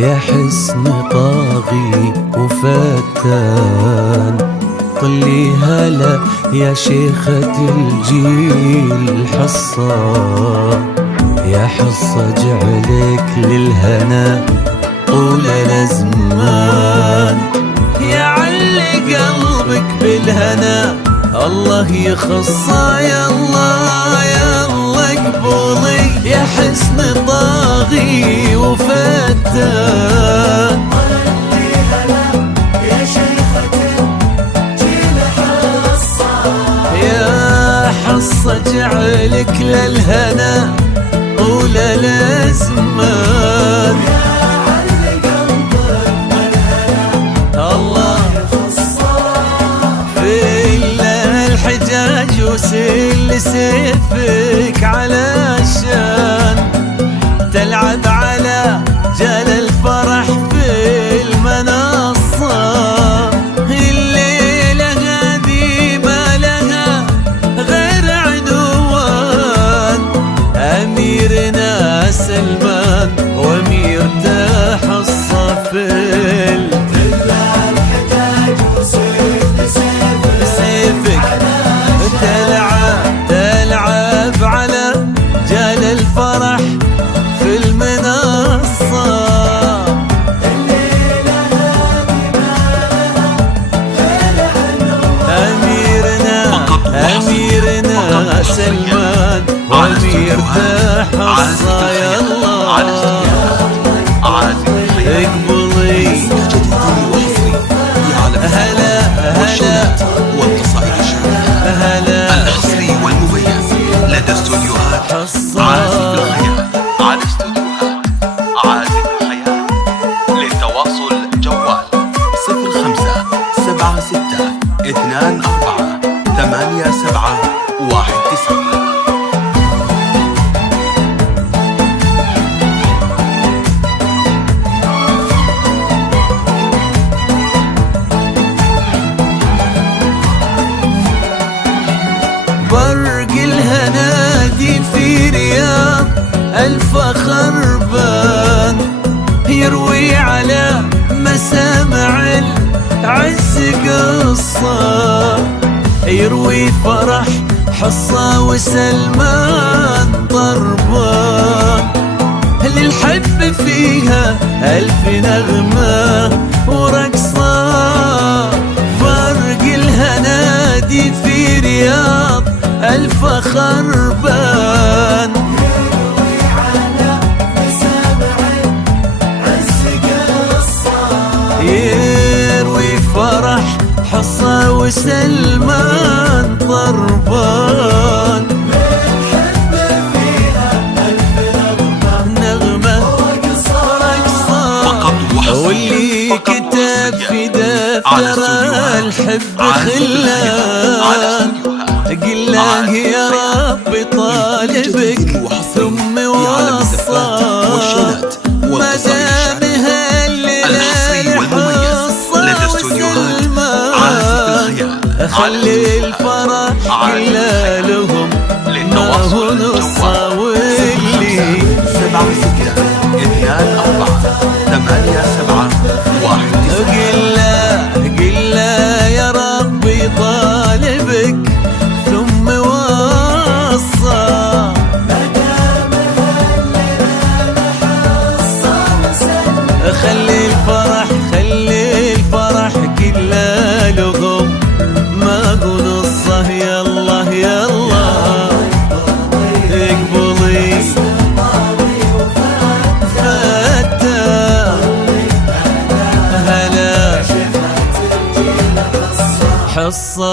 يا حسن طاغي وفتان، طلي هلا يا شيخة الجيل حصة، يا حصة جعلك للهنا طول الأزمان، يا علي قلبك بالهنا الله يخصه، يا الله يا الله قبولي يا حسن طاغي وفتان، يا شيخة الجيل حصة، يا حصة جعلك للهنا طول الأزمان، يا علي قلبك بالهنا الله يخصه، في الحجاج وسل سيفك علشان تلعب على جال الفرح في المنصة، الليلة هذه ما لها غير عنوان، أميرنا سلمان وأمير حصة في الحجاج وسيف سيفك تلعب على جال الفرح في المنصة، الليلة هذه ما لها غير أميرنا سلمان وأمير حصة، يا الله اقبلي هلا هلا والقصائد الشعرية هلا الحصري والمميز لدى استوديوهات حصة، عازف الخيال. على استوديوهات عازف الخيال. للتواصل جوال 05 76 24 87 19. برق الهنادي في رياض الفخر بان، يروي على مسامع العز قصة، يروي فرح حصة وسلمان ضربان، للحب فيها ألف نغمة ورقصة، فرق الهنادي في رياض الفخر بان، يروي على مسامع العز قصة، يروي فرح حصة وسلمان ضربان، الحب فيها ألف نغمة ورقصة، فقط وحصريا واللي فقط كتب في وحصريا على دفتر استوديوهات الحب عازف الخيال. على خلان، استوديوهات قل له يا رب طالبك ثم وصى، ما دام الحصري والمميز لدى استوديوهات عازف الخيال. خلي الفرح كله لهم ما للتواصل هو جوال نصه واللي 76 24 87 قل له يا ربي طالبك ثم وصى، ما دام الليلة حصة وسلم، خلي الفرح كله لهم ما هو نصه، يا الله يا الله اقبلي فتاه هلا حصة